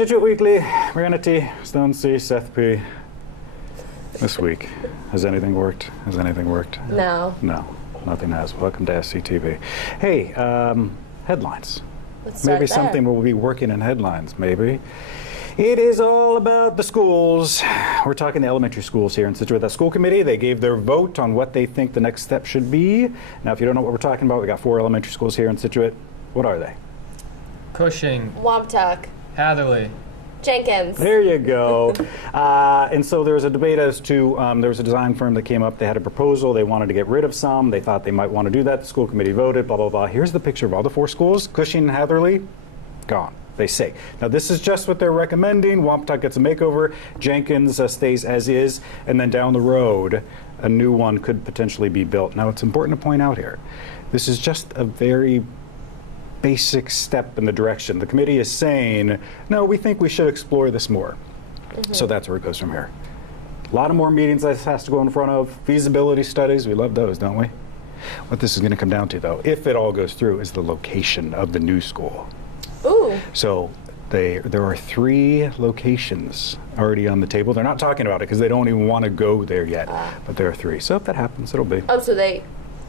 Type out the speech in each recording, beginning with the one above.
Scituate Weekly, Brianna T, Stone C, Seth P. This week, has anything worked? Has anything worked? No. No, nothing has. Welcome to SCTV. Hey, headlines. Let's start Maybe there. something we'll be working in headlines, maybe. It is all about the schools. We're talking the elementary schools here in Scituate. The school committee, they gave their vote on what they think the next step should be. Now, if you don't know what we're talking about, we got 4 elementary schools here in Scituate. What are they? Cushing, Wampatuck, Hatherley. Jenkins. There you go. And so there was a debate as to, there was a design firm that came up, they had a proposal, they wanted to get rid of some, they thought they might want to do that, the school committee voted, blah, blah, blah. Here's the picture of all the 4 schools. Cushing and Hatherley, gone, they say. Now this is just what they're recommending. Wampatuck gets a makeover, Jenkins stays as is, and then down the road, a new one could potentially be built. Now it's important to point out here, this is just a very basic step in the direction. The committee is saying, no, we think we should explore this more. So that's where it goes from here. A lot of more meetings this has to go in front of, feasibility studies, we love those, don't we? What this is going to come down to, though, if it all goes through, is the location of the new school. Ooh. So there are 3 locations already on the table. They're not talking about it because they don't even want to go there yet, but there are 3. So if that happens, it'll be. Oh, so they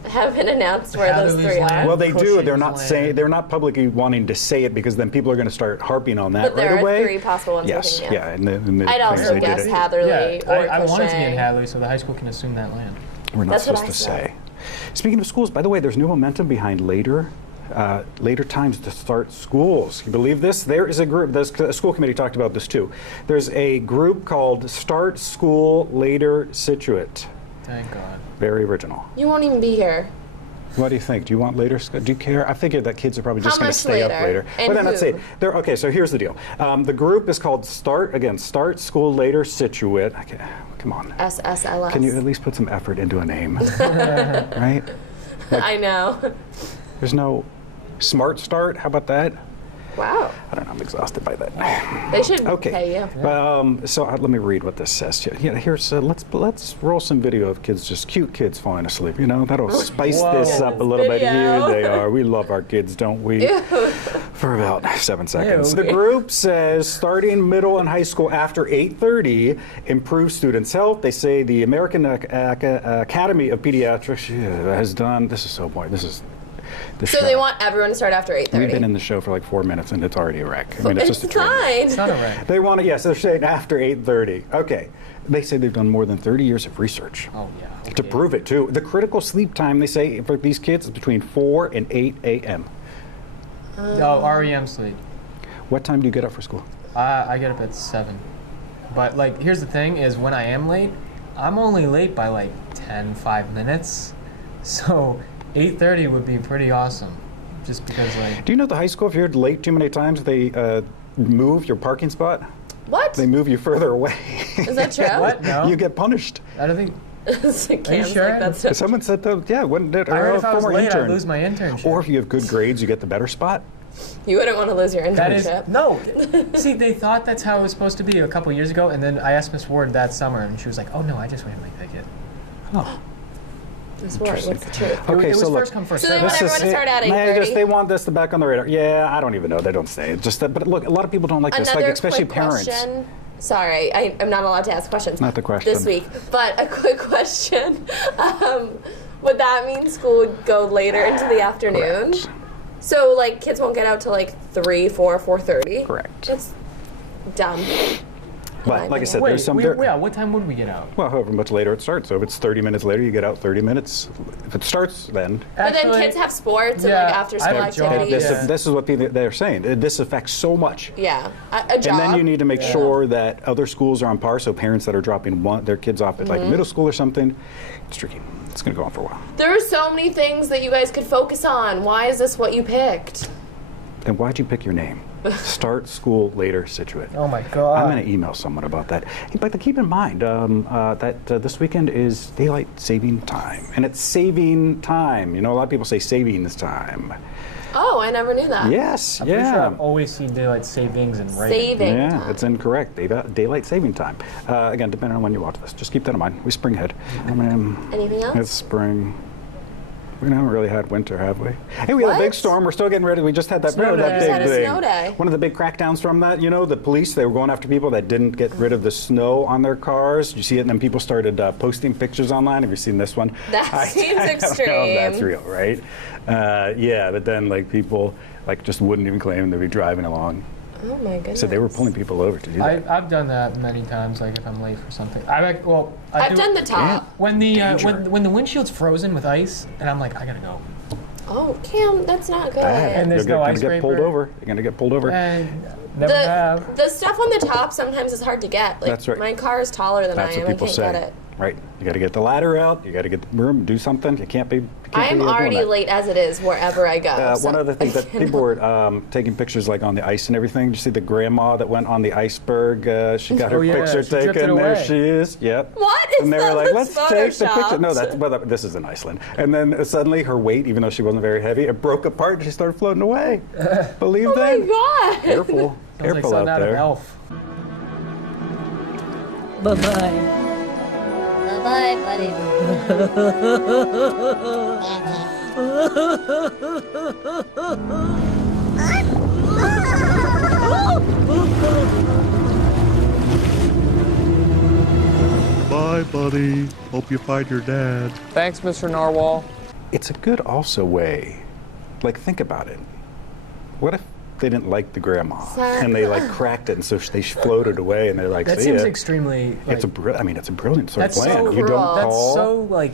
haven't announced where those Hatherley's 3 are? land. Well, they do. Cushing's They're not land. saying. They're not publicly wanting to say it because then people are going to start harping on that But there right are away. 3 possible ones. Yes. I think, Yeah. And the I'd things also they did guess it. Hatherley Yeah, or I wanted to be in Cushing. Hadley so the high school can assume that land. We're not That's what supposed I to said. say. Speaking of schools, by the way, there's new momentum behind later times to start schools. You believe this? There is a group. The school committee talked about this too. There's a group called Start School Later Scituate. Thank God. Very original. You won't even be here. What do you think? Do you want later? Do you care? I figured that kids are probably just How going to much stay up later? later. And But then let's who? see. Okay, so here's the deal. The group is called Start School Later Scituate. Okay, come on. SSLS. Can you at least put some effort into a name? Right? I know. There's no Smart Start. How about that? Wow. I don't know. I'm exhausted by that. They should Okay. pay you. So let me read what this says. Yeah, here's let's roll some video of kids, just cute kids falling asleep. You know, that'll spice Whoa. this up a little bit. Video. Here they are. We love our kids, don't we? For about 7 seconds. Ew. The group says starting middle and high school after 8:30 improves students' health. They say the American Academy of Pediatrics has done. This is so boring. This is. The So show. they want everyone to start after 8:30. We've been in the show for like 4 minutes and it's already a wreck. I mean, it's just a train wreck. fine. It's not a wreck. They want to, yes, they're saying after 8:30. Okay. They say they've done more than 30 years of research Oh, yeah. to prove it, too. The critical sleep time, they say, for these kids is between 4 and 8 a.m. Oh, REM sleep. What time do you get up for school? I get up at 7. But, like, here's the thing is when I am late, I'm only late by, like, 5 minutes. So 8:30 would be pretty awesome. Just because, like... Do you know the high school, if you're late too many times, they move your parking spot? What? They move you further away. Is that true? What? No. You get punished. I don't think... Cam's sure? like, that's not Someone said that, yeah, when did I heard or if I was former late, intern. I'd lose my internship. Or if you have good grades, you get the better spot. You wouldn't want to lose your That is internship. no. See, they thought that's how it was supposed to be a couple years ago, and then I asked Miss Ward that summer, and she was like, "Oh no, I just waited my ticket." Oh. This word, what's the truth? Okay, it was so look. first come first So they served. want everyone to start at 8:30? They want this to back on the radar. Yeah, I don't even know. They don't say it. Just that, but look, a lot of people don't like this, Another like especially quick parents. question. Sorry, I'm not allowed to ask questions. Not the question. This week, but a quick question. Would that mean school would go later into the afternoon? Correct. So, like, kids won't get out till like 3, 4, 4:30? Correct. That's dumb. But like I said, Wait, there's some. yeah, what time would we get out? Well, however much later it starts. So if it's 30 minutes later, you get out 30 minutes. If it starts then. But then Actually, kids have sports and yeah, like after I school have a job, activities. yeah. This is what they're saying. This affects so much. Yeah, a job. And then you need to make sure that other schools are on par. So parents that are dropping their kids off at like middle school or something, it's tricky. It's going to go on for a while. There are so many things that you guys could focus on. Why is this what you picked? Then why'd you pick your name? Start School Later Scituate. Oh my God. I'm going to email someone about that. But keep in mind that this weekend is daylight saving time. And it's saving time. You know, a lot of people say savings time. Oh, I never knew that. Yes, I'm pretty sure yeah. I've always seen daylight savings and writing. Saving Yeah, time. it's incorrect. Daylight saving time. Again, depending on when you watch this. Just keep that in mind. We spring ahead. Anything else? It's spring. We haven't really had winter, have we? Hey, we had a big What? storm. We're still getting ready. We just had that, Snow remember that day. big We just had a thing. snow day. One of the big crackdowns from that, the police, they were going after people that didn't get rid of the snow on their cars. You see it, and then people started posting pictures online. Have you seen this one? That seems I don't know if extreme. that's real, right? Yeah, but then people just wouldn't even claim to be driving along. Oh my goodness. So they were pulling people over to do that. I've done that many times, like if I'm late for something. I've done the top. when the Danger. when the windshield's frozen with ice, and I'm like, I gotta go. Oh, Cam, that's not good. And there's You're no gonna ice get pulled scraper. over. You're gonna get pulled over. And never have. The stuff on the top sometimes is hard to get. Like, That's right. My car is taller than That's I am. what I people can't say. get it. Right. You got to get the ladder out. You got to get the broom. Do something. You can't be. I'm already late as it is wherever I go. so One other thing that people were taking pictures on the ice and everything. Did you see the grandma that went on the iceberg? She got her Oh, yeah, picture she drifted taken. There away. she is. Yep. What is And they were that? like, That's let's take the picture. No, photoshopped. this is in Iceland. And then suddenly her weight, even though she wasn't very heavy, it broke apart and she started floating away. Believe Oh that? my god. Careful. Sounds like Careful something out out of there. Elf. Bye-bye. Bye-bye, buddy. Bye, buddy. Hope you find your dad. Thanks, Mr. Narwhal. It's a good also way. Think about it. What if they didn't like the grandma and they cracked it and so they floated away and they're like, That see seems ya. extremely. It's a brilliant sort of That's plan. so You don't cruel. That's call. so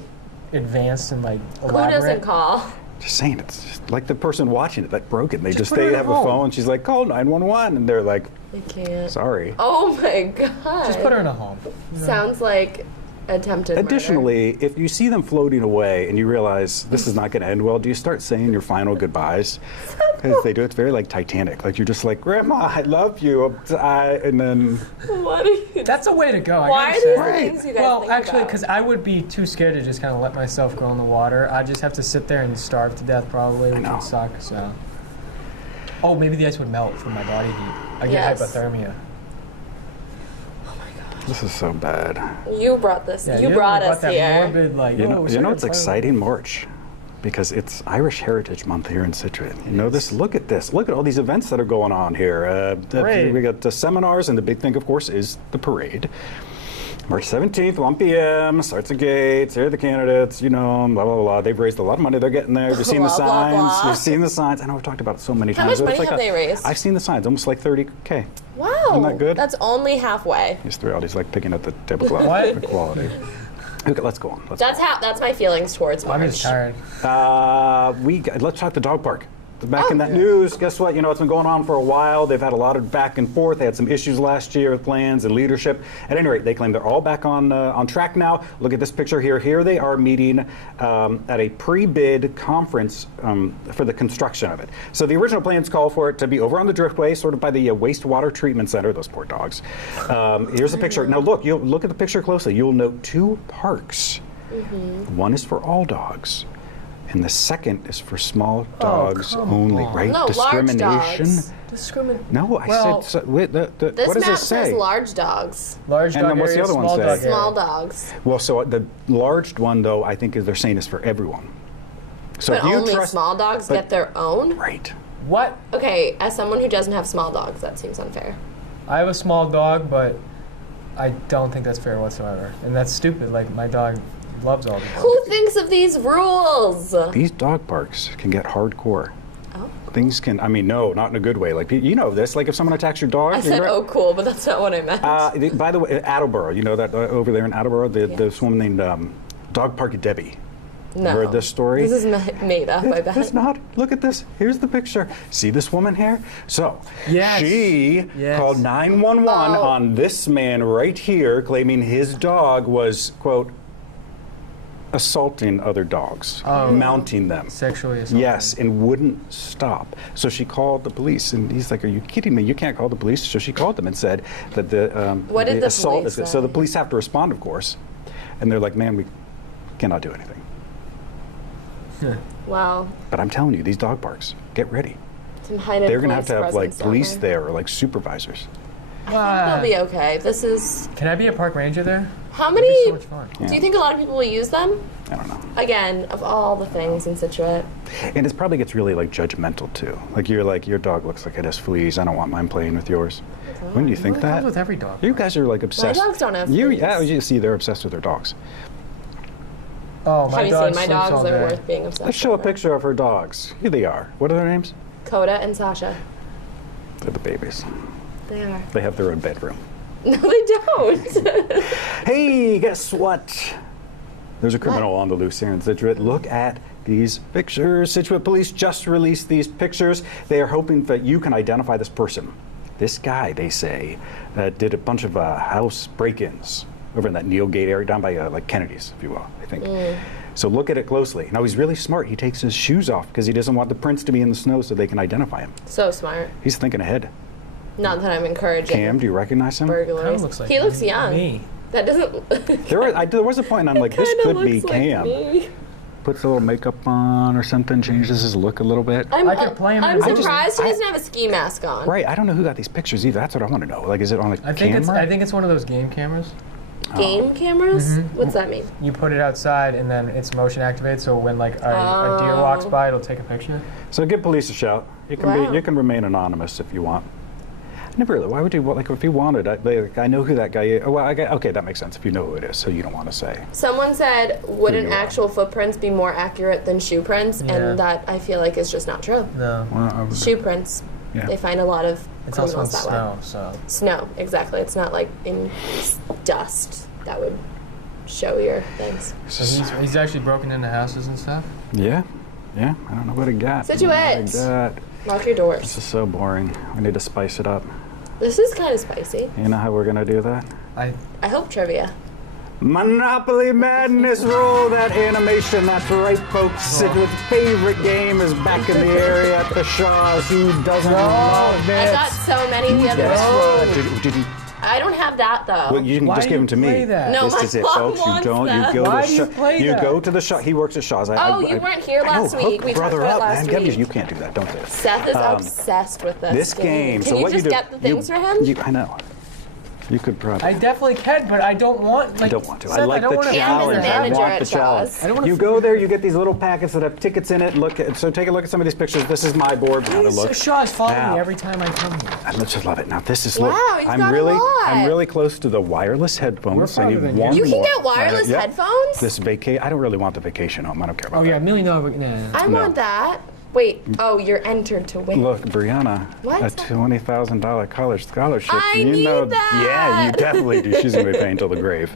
advanced and Who elaborate. doesn't call? Just saying, it's just like the person watching it that broke it. They just put her they in have a a home. phone. She's like, call 911, and they're like, I can't. sorry. Oh my god. Just put her in a home. Sounds like attempted murder. Additionally, if you see them floating away and you realize this is not going to end well, do you start saying your final goodbyes? Because they do. It's very like Titanic. You're just like, Grandma, I love you. And then What are you That's a way to go. I Why gotta are say. these the things you guys Well, think actually, about? because I would be too scared to just kind of let myself go in the water. I'd just have to sit there and starve to death probably, which know. would suck. So. Oh, maybe the ice would melt from my body heat. I get Yes. hypothermia. this is so bad. You brought this. Yeah, you brought us that here. morbid, You know, oh, it's exciting March because it's Irish Heritage Month here in Scituate. You know this? Look at this. Look at all these events that are going on here. Parade. We got the seminars, and the big thing, of course, is the parade. March 17th, 1 p.m., starts the gates, here are the candidates, blah, blah, blah. They've raised a lot of money. They're getting there. You've seen the Blah, blah, signs. blah. You've seen the signs. I know we've talked about it so many How times. much but it's money have they raised? I've seen the signs, almost like 30K. Wow. Isn't that good? That's only halfway. These three oldies picking at the tablecloth. What? The quality. Okay, let's go on. That's my feelings towards March. I'm just tired. Let's talk the dog park. Back in that news, guess what? It's been going on for a while. They've had a lot of back and forth. They had some issues last year with plans and leadership. At any rate, they claim they're all back on track now. Look at this picture here. Here they are meeting at a pre-bid conference for the construction of it. So the original plans call for it to be over on the Driftway, sort of by the wastewater treatment center. Those poor dogs. Here's a picture. Now look at the picture closely. You'll note two parks. One is for all dogs. And the second is for small dogs come only, on. right? No, large Discrimination. dogs. No, I Well, said. Wait, This what does map it say? says large dogs. Large And dog then what's the area, other one small say? dog area. Small dogs. Well, so the large one, though, I think they're saying is for everyone. So But if you only trust, small dogs but- get their own? right? What? Okay, as someone who doesn't have small dogs, that seems unfair. I have a small dog, but I don't think that's fair whatsoever. And that's stupid. My dog loves all the dogs. Who thinks of these rules? These dog parks can get hardcore. Oh. Things can. No, not in a good way. You know this. If someone attacks your dog, I said, oh, cool, but that's not what I meant. By the way, Attleboro, you know that over there in Attleboro, this woman named Dog Park Debbie. no. Heard this story? This is made up, I bet. It's not. Look at this. Here's the picture. See this woman here? So Yes. she Yes. called 911 Oh. on this man right here, claiming his dog was, quote, assaulting other dogs, mounting them. Sexually assaulted. Yes, and wouldn't stop. So she called the police, and he's like, "Are you kidding me? You can't call the police." So she called them and said that the What did the assault. police So say? the police have to respond, of course, and they're like, "Man, we cannot do anything." Wow. But I'm telling you, these dog parks, get ready. Some heightened They're going to police have presence, don't police they? there or supervisors. They'll be okay. This is... Can I be a park ranger there? How It'd be many... so much fun. Do you think a lot of people will use them? I don't know. Again, of all the things in Scituate. And it probably gets really like judgmental too. Like you're like, your dog looks like it has fleas. I don't want mine playing with yours. Wouldn't you think Well, it that? comes with every dog. You guys are like obsessed. dogs don't have You, fleas. yeah, you see, they're obsessed with their dogs. Oh, my Have you dog seen my sleeps dogs? all They're day. worth being obsessed Let's show a over. picture of her dogs. Here they are. What are their names? Coda and Sasha. They're the babies. They are. They have their own bedroom. No, they don't. Hey, guess what? There's a criminal on the loose here in Scituate. Look at these pictures. Scituate police just released these pictures. They are hoping that you can identify this person. This guy, they say, did a bunch of house break-ins over in that Neil Gate area, down by like Kennedy's, if you will, I think. So look at it closely. Now, he's really smart. He takes his shoes off because he doesn't want the prints to be in the snow so they can identify him. So smart. He's thinking ahead. Not that I'm encouraging Cam, do you recognize him? burglaries. Kinda looks like he looks young. me. That doesn't... There was a point, and I'm like, this Kinda could be looks like Cam. me. Puts a little makeup on or something, changes his look a little bit. I'm, I could play him I'm in- I just- surprised he doesn't have a ski mask on. Right, I don't know who got these pictures either. That's what I want to know. Like, is it on like I think camera? it's one of those game cameras. Game cameras? What's that mean? You put it outside and then it's motion activated, so when like a deer walks by, it'll take a picture. So give police a shout. You can Wow. you can remain anonymous if you want. I never really. Why would you? Like, if you wanted, I know who that guy is. Oh, well, okay, that makes sense if you know who it is. So you don't want to say. Someone said, wouldn't you are. actual footprints be more accurate than shoe prints? Yeah. And that I feel like is just not true. No. Well, Shoe prints, Yeah. they find a lot of It's also in criminals that way. snow, so. Snow, exactly. It's not like in dust that would show your things. So he's actually broken into houses and stuff. yeah. I don't know what it got. Scituate. Lock your This doors. is so boring. We need to spice it up. This is kind of spicy. You know how we're gonna do that? I hope trivia. Monopoly Madness, roll that animation. That's right, folks. Scituate's favorite game is back in the area at the Shaws. Who doesn't love it? I got so many the other Guess day. what? Did you, I don't have that though. well, you can Why just do give you them to me. play that? No, This my is it, mom folks. You wants don't. that. You go Why to do you play You that? go to the Shaw. He works at Shaw's. Oh, you weren't here last I know, week. hook We talked brother about it up, last man. week. You can't do that. Don't do it. Seth is obsessed with This game. Can So you what just you do? get the things for him? I know. You could probably. I definitely can, but I don't want. Like, I don't want to. Seth, I like don't the wanna challenge. Cam is a I manager want at the challenge. Shaw's. I don't wanna You go there, you get these little packets that have tickets in it. So take a look at some of these pictures. This is my board. Now to look. Shaw's following Now. me every time I come here. I just love it. Now this is Wow, look. you've I'm got a really, lot. I'm really close to the wireless headphones. We're I need farther than one you. You can more. get wireless Yep. headphones? This I don't really want the vacation home. I don't care about Oh yeah, that. $1 million. No. I want that. Wait, oh, you're entered to win. Look, Brianna, What? a $20,000 college scholarship. I you need know, that. Yeah, you definitely do. She's gonna be paying till the grave.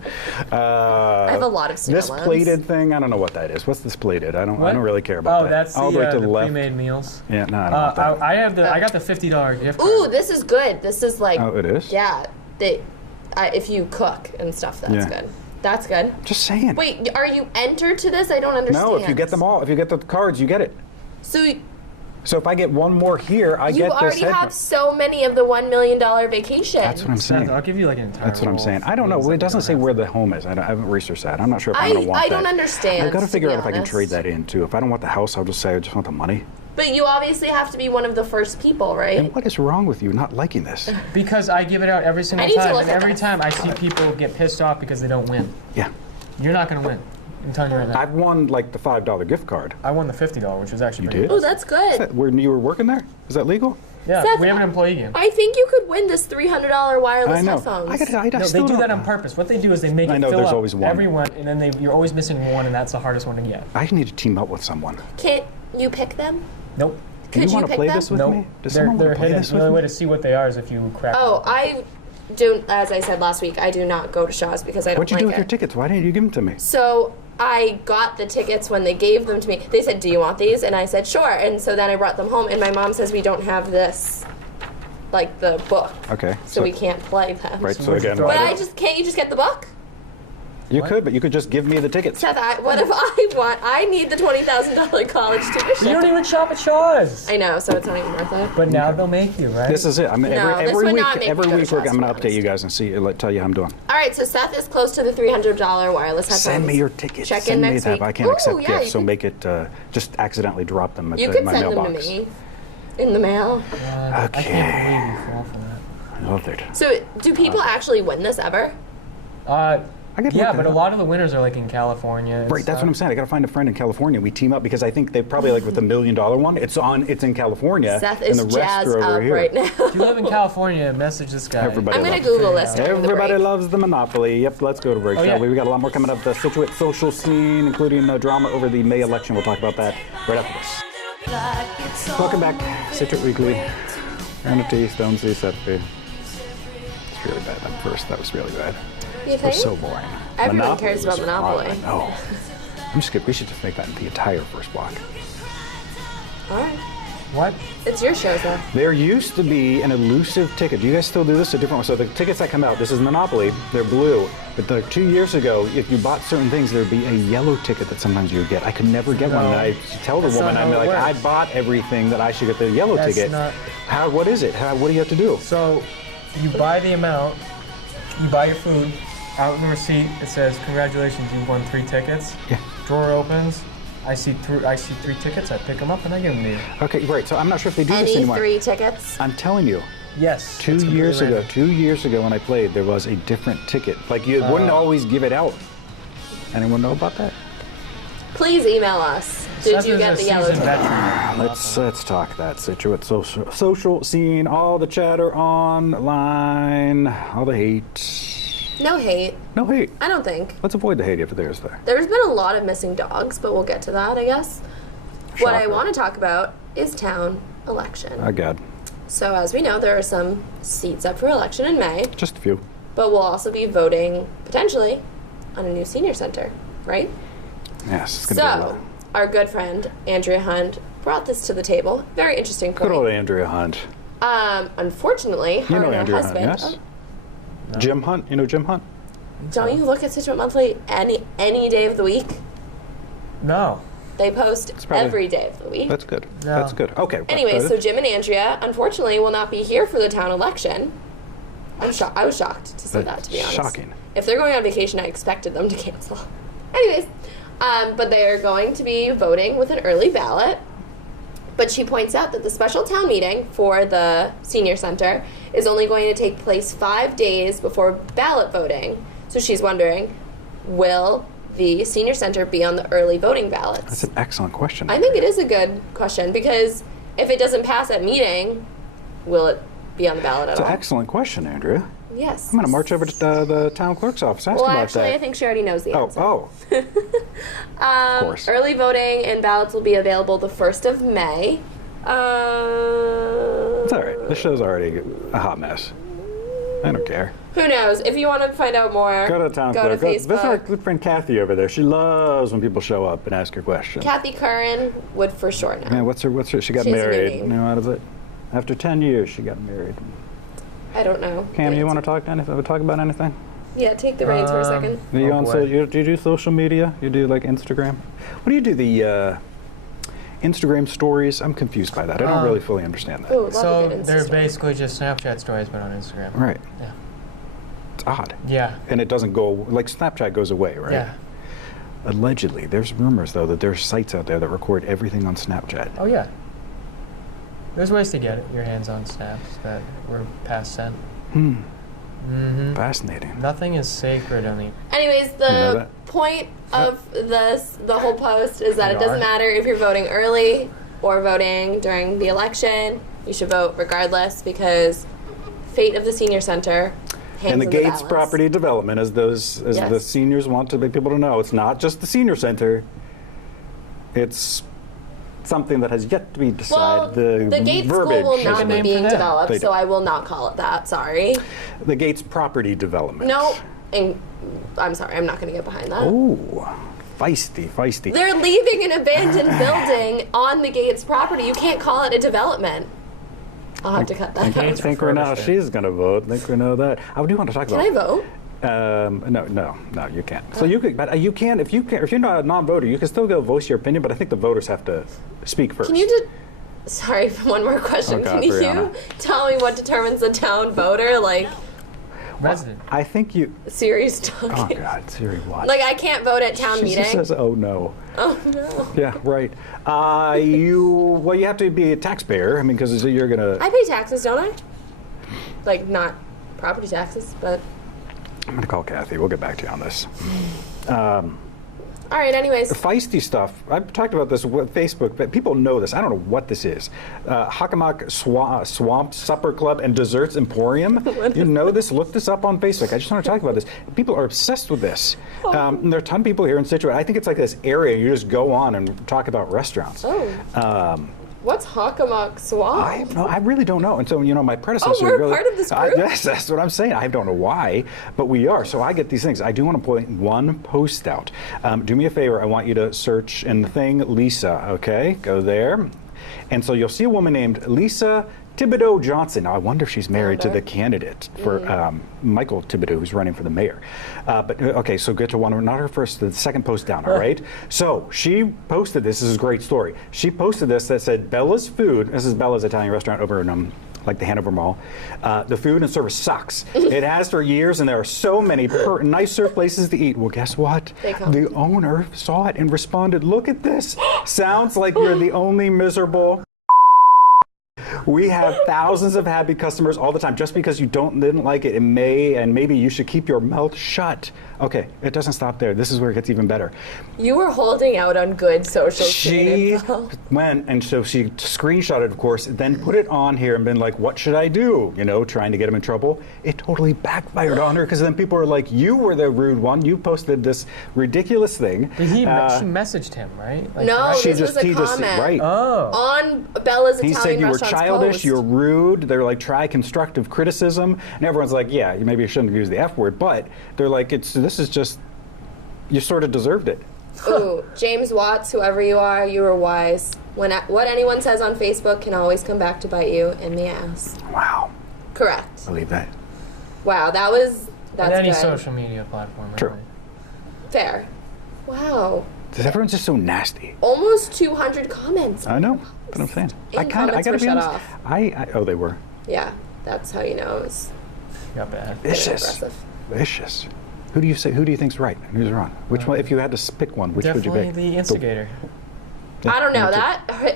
I have a lot of student This loans. plated thing, I don't know what that is. What's this plated? I don't What? really care about Oh, that. that's All the way to the left. pre-made meals. Yeah, no, I don't want that. I got the $50 gift card. Ooh, this is good. This is like, Oh, it is? yeah, if you cook and stuff, that's Yeah. good. That's good. Just saying. Wait, are you entered to this? I don't understand. No, if you get them all, if you get the cards, you get it. So So if I get one more here, I you get this already have headphone. so many of the $1 million vacation. That's what I'm saying. I'll give you like an entire. That's what I'm roll saying. of I don't know. meals Well, that it doesn't you say don't where have. the home is. I haven't researched that. I'm not sure if I'm going to want I that. don't understand. I've got to to figure be out if I can honest. trade that in too. If I don't want the house, I'll just say I just want the money. But you obviously have to be one of the first people, right? And what is wrong with you not liking this? Because I give it out every single I need to time, look and at every this. time I see people get pissed off because they don't win. Yeah. You're not gonna win. I'm telling you right now. I've won like the $5 gift card. I won the $50, which was actually You pretty did? Oh, good. that's good. Where you were working there? Is that legal? Yeah, Seth, we have an employee game. I think you could win this $300 wireless I know. headphones. I No, they still do don't- that on purpose. What they do is they make I it know, fill there's up always one. everyone, and then you're always missing one, and that's the hardest one to get. I need to team up with someone. Can't you pick them? Nope. Do you Could want to pick play them? this with Nope. me? Does They're someone want to play hidden. this The with only way me? to see what they are is if you crack Oh, them. I don't, as I said last week, I do not go to Shaw's because I don't What'd you like do with it. your tickets? Why didn't you give them to me? So I got the tickets when they gave them to me. They said, "Do you want these?" And I said, "Sure." And so then I brought them home, and my mom says we don't have this, like the book, Okay. so we can't play them. Right. So So where'd you again, throw But it? can't you just get the book? you could, but you could just give me the tickets. Seth, what if I need the $20,000 college tuition? You don't even shop at Shaw's. I know, so it's not even worth it. But now they'll make you, right? This is it. I mean, No, this every would week, not make me every go to week, Shaw's, I'm going to to be update you guys and tell you how I'm doing. All right, so Seth is close to the $300 wireless headphones. Send me your tickets. Check Send in me next that. week. I can't Ooh, accept yeah, gifts, you so could- make it just accidentally drop them at You can my send mailbox. them to me in the mail. God, I Okay. can't believe you fall for that. love it. So, do people actually win this ever? I could Yeah, look but that a up. lot of the winners are like in California. and Right, that's stuff. what I'm saying. I gotta find a friend in California. We team up because I think they probably like with the $1 million one. It's in California, Seth and is the rest jazzed are over up here. right now. If you live in California, message this guy. Everybody I'm gonna loves Google this during the Everybody break. loves the Monopoly. Yep, let's go to break, Oh, shall yeah. we? We got a lot more coming up. The Scituate social scene, including drama over the May election. We'll talk about that right after this. Welcome back, Scituate Weekly. Vanity, Stone Sea, Set Fee. It's really bad. That first, that was really bad. You It was think? so boring. Everyone cares about was Monopoly. fun. No. I'm just kidding. We should just make that the entire first block. All right. What? It's your show, Seth. There used to be an elusive ticket. Do you guys still do this? A different one. So the tickets that come out, this is Monopoly. They're blue. But 2 years ago, if you bought certain things, there'd be a yellow ticket that sometimes you would get. I could never get one. And I tell the That's woman, not I'm how it like, I works. bought everything that I should get the yellow That's ticket. not- How? What is it? What do you have to do? So, you buy the amount, you buy your food, out in the receipt it says, congratulations, you've won 3 tickets. Yeah. Drawer opens, I see 3 tickets, I pick them up and I give them to you. Okay, right. So I'm not sure if they do this Any anymore. 3 tickets? I'm telling you. Yes. Two it's completely years ago random. when I played, there was a different ticket. Like you wouldn't always give it out. Anyone know about that? Please email us. Did Seth you is get a the yellow seasoned ticket? veteran. Let's talk that Scituate social scene, all the chatter online, all the hate. No hate. No hate. I don't think. Let's avoid the hate if there is there. There's been a lot of missing dogs, but we'll get to that, I guess. What I Shocker. want to talk about is town election. Oh God, So as we know, there are some seats up for election in May, just a few. but we'll also be voting, potentially, on a new senior center, right? Yes, it's gonna be a So, lot. our good friend, Andrea Hunt, brought this to the table. Very interesting Good old point. Andrea Hunt. Unfortunately, her You know and her Andrea Hunt, husband... yes? Jim Hunt. You know Jim Hunt? Don't you look at Scituate Monthly any day of the week? No. They post probably- every day of the week. That's good. No. That's good. Okay. Anyway, well, so Jim and Andrea, unfortunately, will not be here for the town election. I was shocked to see that, to be honest. Shocking. If they're going on vacation, I expected them to cancel. Anyways, but they are going to be voting with an early ballot. But she points out that the special town meeting for the senior center is only going to take place 5 days before ballot voting. So she's wondering, will the senior center be on the early voting ballots? That's an excellent question. I think it is a good question because if it doesn't pass at meeting, will it be on the ballot at It's an all? excellent question, Andrea. Yes. I'm going to march over to the town clerk's office. Ask Well, about actually, that. I think she already knows the answer. Oh. Of course. Early voting and ballots will be available the 1st of May. It's all right. This show's already a hot mess. I don't care. Who knows? If you want to find out more, Go to the town go clerk. to Facebook. Visit our good friend Kathy over there. She loves when people show up and ask her questions. Kathy Curran would for sure know. Yeah, what's her? She got She has a new married. name. No, how does it? After 10 years, she got married. I don't know. Cam, the you want answer. to talk about anything? Yeah, take the reins for a second. Do you Oh, boy. do you do social media? You do like Instagram? What do you do? The Instagram stories? I'm confused by that. I don't really fully understand that. Ooh, love So a good Insta they're story. basically just Snapchat stories, but on Instagram. Right. Yeah. It's odd. Yeah. And it doesn't go like Snapchat goes away, right? Yeah. Allegedly, there's rumors though that there's sites out there that record everything on Snapchat. Oh yeah. There's ways to get your hands on snaps that were past sent. Fascinating. Nothing is sacred on the. Anyways, the know that? point of the whole post is that it doesn't God. matter if you're voting early or voting during the election. You should vote regardless because fate of the senior center hangs And the in Gates balance. property development, as the Yes. seniors want to make people to know, it's not just the senior center. It's something that has yet to be Well, decided. the Gates school verbiage will is not be name for being that. developed, They so do. I will not call it that. Sorry. the Gates property development. No, and I'm sorry, I'm not going to get behind that. Ooh, feisty. They're leaving an abandoned building on the Gates property. You can't call it a development. I'll have to cut that I out. Gates think we know refurbished it. she's going to vote. I think we know that. I do want to talk Can about. I vote? No, you can't. So you could, but you can if you're not a non-voter, you can still go voice your opinion. But I think the voters have to speak first. Can you just... Sorry, one more question. Oh, God, Can you Brianna. tell me what determines the town voter? Like, Resident. I think you. serious Oh talking. God, Siri, what? Like, I can't vote at town She meeting. just says, "Oh no." Oh, no. Yeah, right. You have to be a taxpayer. I mean, because you're gonna. I pay taxes, don't I? like not property taxes, but. I'm going to call Kathy. We'll get back to you on this. All right, anyways. Feisty stuff. I've talked about this with Facebook, but people know this. I don't know what this is. Hockomock Swamp Supper Club and Desserts Emporium. You know this? Look this up on Facebook. I just want to talk about this. People are obsessed with this. And there are a ton of people here in Scituate. I think it's like this area you just go on and talk about restaurants. What's Hockomock Swamp? I really don't know. And so, my predecessor... Oh, we're part of this group? Yes, that's what I'm saying. I don't know why, but we are. So I get these things. I do want to point one post out. Do me a favor. I want you to search in the thing, Lisa, okay? Go there. And so you'll see a woman named Lisa Thibodeau Johnson. Now, I wonder if she's married to the candidate for Michael Thibodeau, who's running for the mayor. But okay, so get to one, not her first, the second post down, all right? So she posted this. This is a great story. She posted this that said, Bella's Food, this is Bella's Italian restaurant over in like the Hanover Mall. The food and service sucks. It has for years, and there are so many nicer places to eat. Well, guess what? The owner saw it and responded, look at this. Sounds like you're the only miserable. We have thousands of happy customers all the time. Just because you didn't like it, maybe you should keep your mouth shut. Okay, it doesn't stop there. This is where it gets even better. You were holding out on good social She went, and so she screenshotted, of course, then put it on here and been like, what should I do? Trying to get him in trouble. It totally backfired on her, because then people are like, you were the rude one. You posted this ridiculous thing. She messaged him, right? Like, no, right? this was a comment. Right. On Bella's Italian He said you were restaurant's childish, post. you're rude. They're like, try constructive criticism. And everyone's like, yeah, maybe you shouldn't have used the F word, but they're like, this is just, you sort of deserved it. Ooh, James Watts, whoever you are, you were wise. What anyone says on Facebook can always come back to bite you in the ass. Wow. Correct. Believe that. Wow, that's on any good. social media platform. True. Really. Fair. Wow. Everyone's just so nasty. Almost 200 comments. I know, but I'm saying. I comments gotta were be shut honest. off. Oh, they were. Yeah, that's how you know it was Got bad. Vicious. aggressive. Vicious. Who do you think's right and who's wrong? Which one, if you had to pick one, which would you pick? Definitely the instigator. I don't know.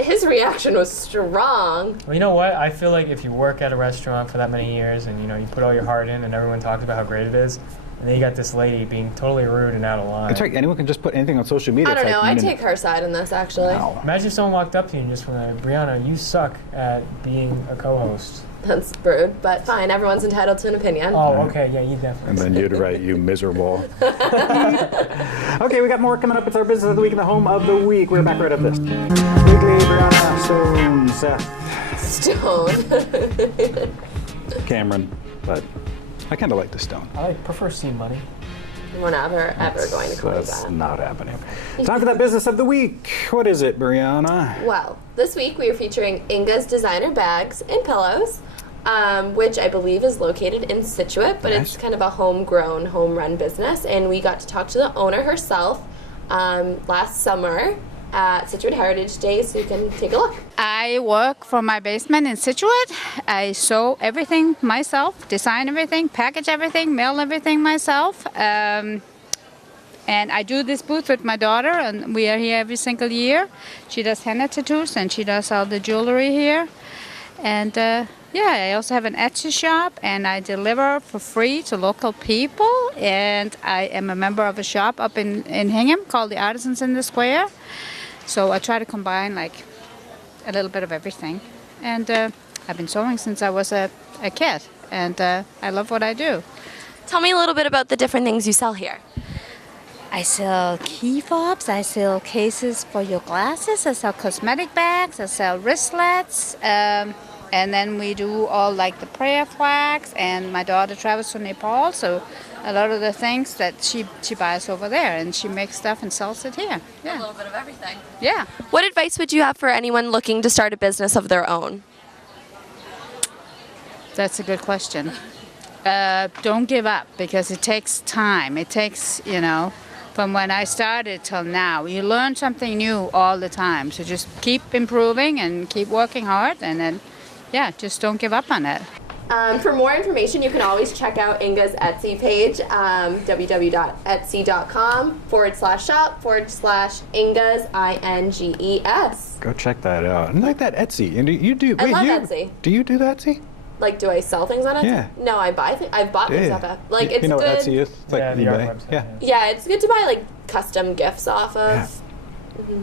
His reaction was strong. Well, you know what? I feel like if you work at a restaurant for that many years and you put all your heart in and everyone talks about how great it is, and then you got this lady being totally rude and out of line. It's like anyone can just put anything on social media. I don't know. I take her side in this, actually. Wow. Imagine if someone walked up to you and just went, Brianna, you suck at being a co-host. That's rude, but fine. Everyone's entitled to an opinion. Oh, okay. Yeah, you definitely. And then you'd write, you miserable. Okay, we got more coming up. It's our business of the week and the home of the week. We're back right up this. Weekly, Brianna, Stone, Seth, Cameron, but I kind of like the Stone. I prefer seed money. We're never, ever going to call you That's that. not happening. Time for that business of the week. What is it, Brianna? Well, this week we are featuring Inga's Designer Bags and Pillows, which I believe is located in Scituate, but Nice. it's kind of a homegrown, home-run business. And we got to talk to the owner herself last summer at Scituate Heritage Day, so you can take a look. I work from my basement in Scituate. I sew everything myself, design everything, package everything, mail everything myself. And I do this booth with my daughter, and we are here every single year. She does henna tattoos, and she does all the jewelry here. And I also have an Etsy shop, and I deliver for free to local people. And I am a member of a shop up in Hingham called the Artisans in the Square. So I try to combine like a little bit of everything. And I've been sewing since I was a kid, and I love what I do. Tell me a little bit about the different things you sell here. I sell key fobs, I sell cases for your glasses, I sell cosmetic bags, I sell wristlets, and then we do all like the prayer flags, and my daughter travels to Nepal, so a lot of the things that she buys over there, and she makes stuff and sells it here. A little bit of everything. Yeah. What advice would you have for anyone looking to start a business of their own? That's a good question. Don't give up, because it takes time. It takes, from when I started till now, you learn something new all the time. So just keep improving and keep working hard, and then, just don't give up on it. For more information, you can always check out Inga's Etsy page, www.etsy.com/shop/Inga's INGES. Go check that out. I like that Etsy. And you do. I love Etsy. Do you do the Etsy? Like, do I sell things on Etsy? Yeah. No, I've bought things Yeah. off it. Like, it's you know good. what Etsy is? It's like Yeah, the art eBay. website, Yeah. Yeah, it's good to buy like custom gifts off of. Yeah.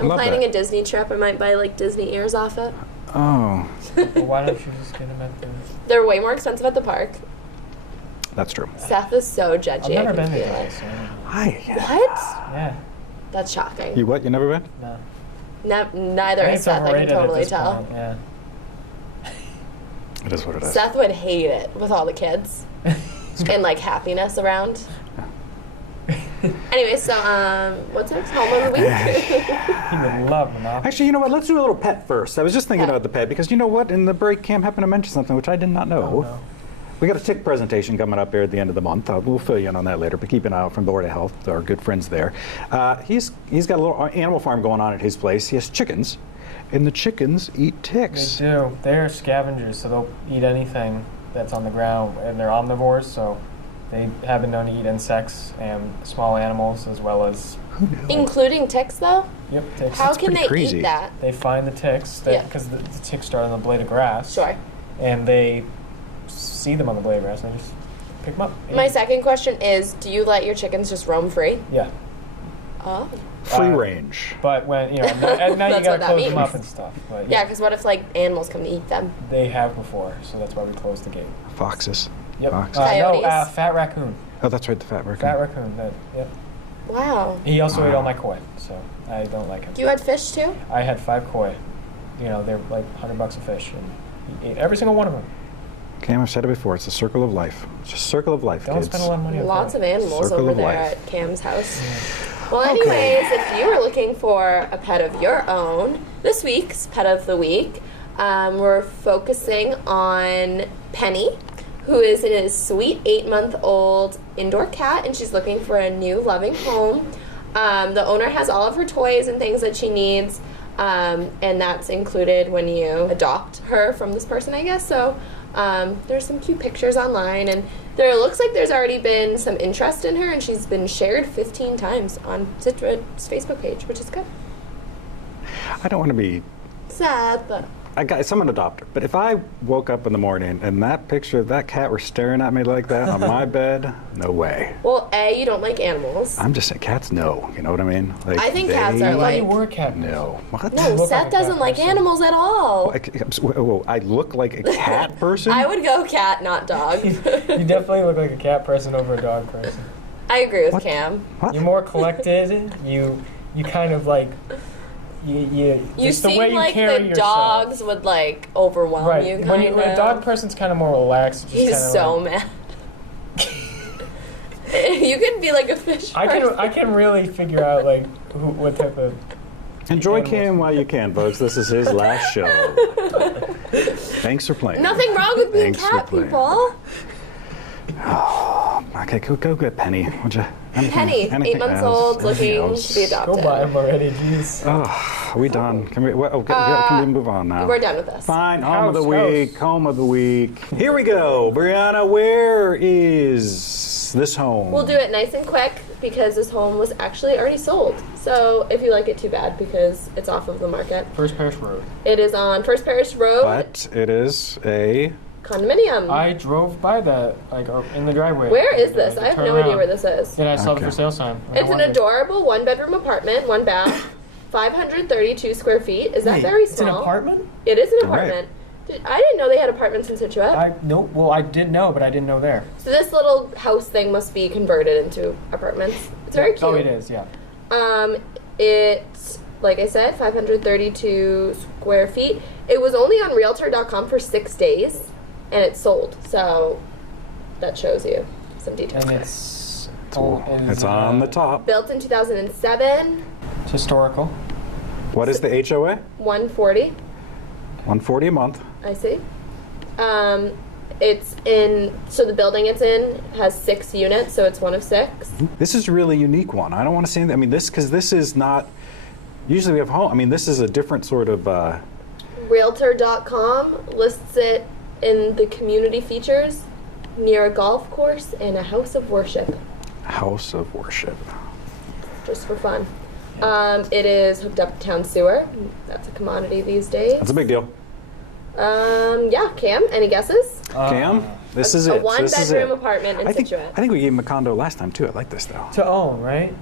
I'm love planning that. a Disney trip. I might buy like Disney ears off it. Oh, Well, why don't you just get them at the... They're way more expensive at the park. that's true. Seth is so judgy. I've never I can been feel there, it. so... What? Yeah, That's shocking. You what? You never been? no. Neither I think is it's Seth. I can overrated at totally this tell. point, yeah. It is what it is. Seth would hate it with all the kids and like happiness around. Anyway, so what's next? Home of the week. He would love Monopoly. Actually, you know what? Let's do a little pet first. I was just thinking Pet. about the pet because you know what? In the break, Cam happened to mention something which I did not know. Oh, no. We got a tick presentation coming up here at the end of the month. We'll fill you in on that later, but keep an eye out from Board of Health, our good friends there. He's got a little animal farm going on at his place. He has chickens, and the chickens eat They ticks. do. They're scavengers, so they'll eat anything that's on the ground, and they're omnivores, so they have been known to eat insects and small animals as well as, Who knew? Including ticks, though? yep, ticks. How can pretty they crazy. eat that? They find the ticks, Yeah. because the ticks start on the blade of grass. Sure. And they see them on the blade of grass, and they just pick them up. My second question is, do you let your chickens just roam free? Yeah. Oh. Free Uh, range. But when, at night you That's gotta what that close them means. up and stuff. But Yeah, because what if like animals come to eat them? they have before, so that's why we closed the gate. Foxes. Yep. Fox. No, Coyotes. fat raccoon. Oh, that's right, the fat raccoon. Fat raccoon. Yep. Wow. He also ate all my koi, so I don't like him. You had fish too? I had 5 koi. They're like $100 a fish, and he ate every single one of them. Cam, I've said it before. It's a circle of life. It's just a circle of life, Don't kids. spend a lot of money on Lots koi. of animals Circle over of there life. at Cam's house. Well, anyways, if you were looking for a pet of your own, this week's Pet of the Week, we're focusing on Penny, who is a sweet 8-month-old indoor cat, and she's looking for a new loving home. The owner has all of her toys and things that she needs, and that's included when you adopt her from this person, I guess. So there's some cute pictures online, and there looks like there's already been some interest in her, and she's been shared 15 times on Scituate's Facebook page, which is good. I don't want to be... Sad, but someone adopt her. But if I woke up in the morning and that picture of that cat were staring at me like that on my bed, no way. well, A, you don't like animals. I'm just saying, cats, no. You know what I mean? Like, I think cats they- are I thought like- you were a cat. No. What? No, look Seth like a doesn't cat like person. animals at all. Whoa, I look like a cat person? I would go cat, not dog. You definitely look like a cat person over a dog person. I agree with What? Cam. What? You're more collected. You kind of like you. You it's the way seem you like carry the yourself. dogs would like overwhelm Right. you. When a kinda. dog person's kind of more relaxed. Just He's kinda so like, mad. You could be like a fish. I can really figure out like what type of. Enjoy Animals. Cam while you can, folks. This is his last show. Thanks for playing. Nothing wrong with being Thanks for cat playing. people. Okay, go get Penny. Would you? Penny, 8 anything months else? old, Anything looking else? to be adopted. Go buy him already, jeez. Oh, are we done? Can we? Can we move on now? We're done with this. Fine. Home of the House. week. Home of the week. Here we go. Brianna, where is this home? We'll do it nice and quick because this home was actually already sold. So if you like it, too bad because it's off of the market. First Parish Road. It is on First Parish Road, But it is a. condominium. I drove by that in the driveway. Where is this? I have Turn no idea around. where this is. Then I saw the Okay. for sale sign. and I It's an wondered- adorable 1-bedroom apartment, 1 bath, 532 square feet. Is that Wait, very It's an small? apartment? It is an Right. apartment. I didn't know they had apartments in Scituate. Nope. Well, I did know, but I didn't know there. So this little house thing must be converted into apartments. It's very cute. Oh, it is. Yeah. It's, like I said, 532 square feet. It was only on Realtor.com for 6 days, and it sold. So that shows you some details. And there. It's on the top. Built in 2007, It's historical. What is the HOA? 140. $140 a month. I see. It's in, so the building it's in has 6 units, so it's one of 6. This is a really unique one. I don't want to say anything. I mean, because this is not. Usually we have home. I mean, this is a different sort of. Realtor.com lists it in the community features near a golf course and a house of worship, House of worship. just for fun. It is hooked up to town sewer. That's a commodity these days. That's a big deal. Yeah, Cam, any guesses? Cam, this is A it. This is one-bedroom it. apartment in I think Scituate. we gave him a condo last time too. I like this though. To own, right?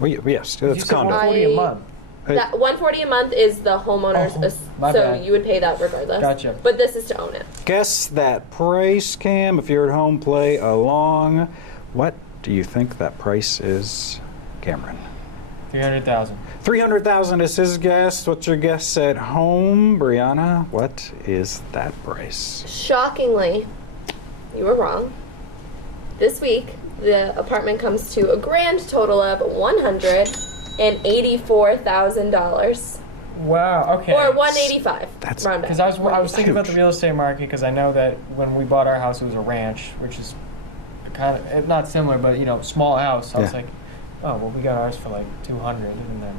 Well, yes, You it's a said condo. $140 a month. That $140 a month is the homeowner's, my so bad. you would pay that regardless. Gotcha. But this is to own it. Guess that price, Cam. If you're at home, play along. What do you think that price is, Cameron? 300,000. 300,000 is his guess. What's your guess at home, Brianna? What is that price? Shockingly, you were wrong. This week, the apartment comes to a grand total of $184,000, Wow. Okay. or $185. That's- round up. Because I was thinking about the Huge. real estate market because I know that when we bought our house, it was a ranch, which is kind of not similar, but small house. I was Yeah. like, oh well, we got ours for like 200, and then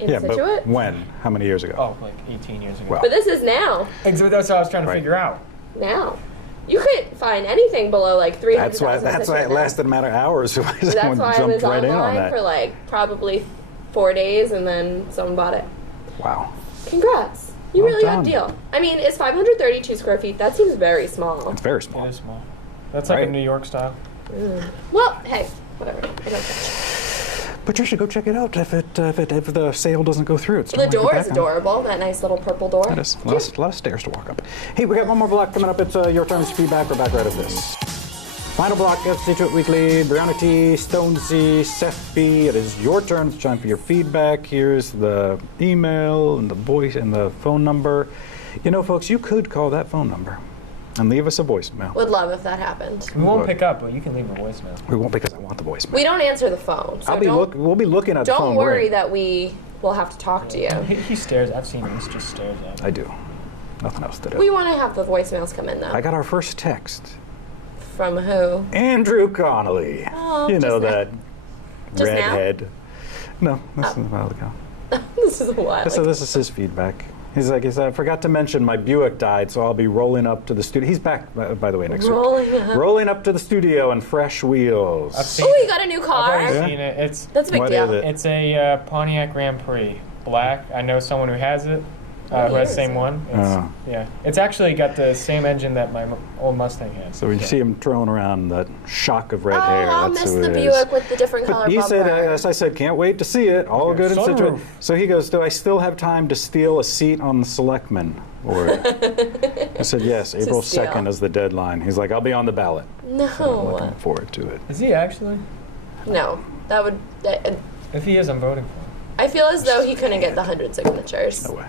in yeah, Scituate. but when? How many years ago? like 18 years ago. Wow. But this is now. And so that's what I was trying to Right. figure out. Now. You couldn't find anything below like 300,000. That's why it lasted a matter of hours. Someone That's why I jumped was right in on online that. for like probably 4 days, and then someone bought it. Wow. Congrats. You Well really got a done. deal. I mean, it's 532 square feet. That seems very small. It's very It small. is small. That's like Right. a New York style. Well, hey, whatever. I don't care. Patricia, go check it out if the sale doesn't go through. It's The door is adorable. That nice little purple door. That is a lot of stairs to walk up. Hey, we got one more block coming up. It's your turn to feedback. We're back right after this. Final block of Scituate Weekly. Brianna T, Stone C, Seth B. It is your turn. It's time for your feedback. Here's the email and the voice and the phone number. You know, folks, you could call that phone number and leave us a voicemail. Would love if that happened. We won't What? pick up, but you can leave a voicemail. We won't because I want the voicemail. We don't answer the phone, so We'll be looking at the phone. don't worry ring. that we will have to talk to you. He stares. I've seen him. He just stares at me. I do. Nothing else to do. We want to have the voicemails come in though. I got our first text. From who? Andrew Connolly. Oh, you know just now? that Just now? redhead. No, this is a while ago. This is a while. So this is his feedback. He said, I forgot to mention my Buick died, so I'll be rolling up to the studio. He's back, by the way, next week. Rolling up to the studio on fresh wheels. I've seen Oh, it. you got a new I've car? already Yeah. seen it. It's That's a big What deal. is it? It's a Pontiac Grand Prix, black. I know someone who has it, who has year the is same it? one. Oh. Yeah, it's actually got the same engine that my old Mustang had. So when you see him throwing around that shock of red hair, I'll that's miss who the it is. Buick with the different color But he said, bumper. as I said, can't wait to see it. All good in sunroof. Scituate. So he goes, do I still have time to steal a seat on the Selectmen? Or I said, yes, April steal. 2nd is the deadline. He's like, I'll be on the ballot. I'm No. looking forward to it. Is he actually? No. That would. If he is, I'm voting for him. I feel as though he couldn't get the 100 signatures, No way.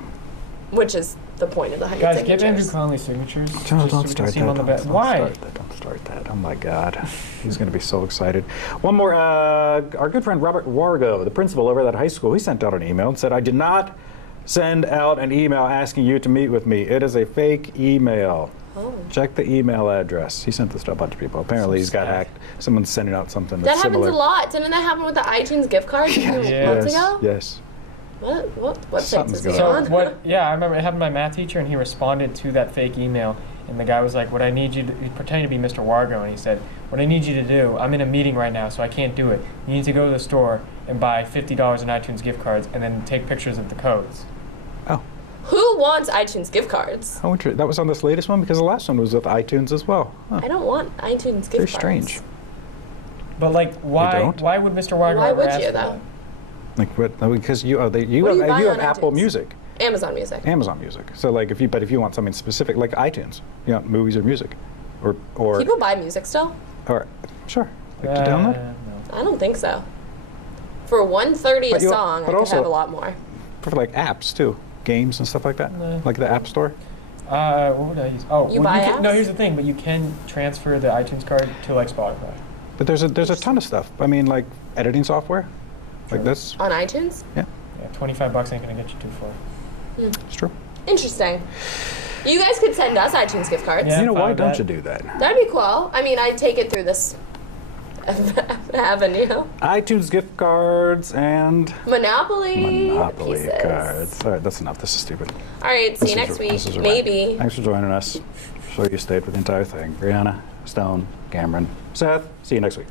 which is the point of the 100 Guys, signatures. give Andrew Connolly signatures. Don't just so we can start see that. him on the Don't ba- Why? Don't start that. Oh my God. He's going to be so excited. One more. Our good friend Robert Wargo, the principal over at that high school, he sent out an email and said, I did not send out an email asking you to meet with me. It is a fake email. Oh. Check the email address. He sent this to a bunch of people. Apparently, he's got hacked. Someone's sending out something That that's happens similar. a lot. Didn't that happen with the iTunes gift card a few months Yes. ago? Yes. What website Something's is he going So on? what? Yeah, I remember it happened to my math teacher, and he responded to that fake email. And the guy was like, "What I need you to," he pretended to be Mr. Wargo, and he said, "What I need you to do, I'm in a meeting right now, so I can't do it. You need to go to the store and buy $50 in iTunes gift cards, and then take pictures of the codes." Oh. Who wants iTunes gift cards? How interesting. That was on this latest one because the last one was with iTunes as well. Huh. I don't want iTunes gift Very cards. strange. But like, why? don't? Why would Mr. Wargo Why ever would ask you for though? that? Like what? Because you What do you buy have on Apple iTunes? Music. Amazon Music. Amazon Music. So like if you want something specific like iTunes, you want movies or music, or People buy music still? sure, like to download. No. I don't think so. For $130 a But you- song, I but could also- have a lot more. For like apps too, games and stuff like that, Nah. like the App Store. What would I use? Oh, You buy can, no. apps? Here's the thing, but you can transfer the iTunes card to like Spotify. But there's a ton of stuff. I mean, like editing software, like this. On iTunes? Yeah, Yeah, $25 ain't gonna get you too far. it's true. Interesting. You guys could send us iTunes gift cards. Yeah. You know fine why with don't that. you do that? That'd be cool. I mean, I'd take it through this avenue. iTunes gift cards and Monopoly. Monopoly pieces. cards. All right, that's enough. This is stupid. All right, see This you is next a- week. this is a wrap. Maybe. Thanks for joining us. So you stayed for the entire thing. Brianna, Stone, Cameron, Seth. See you next week.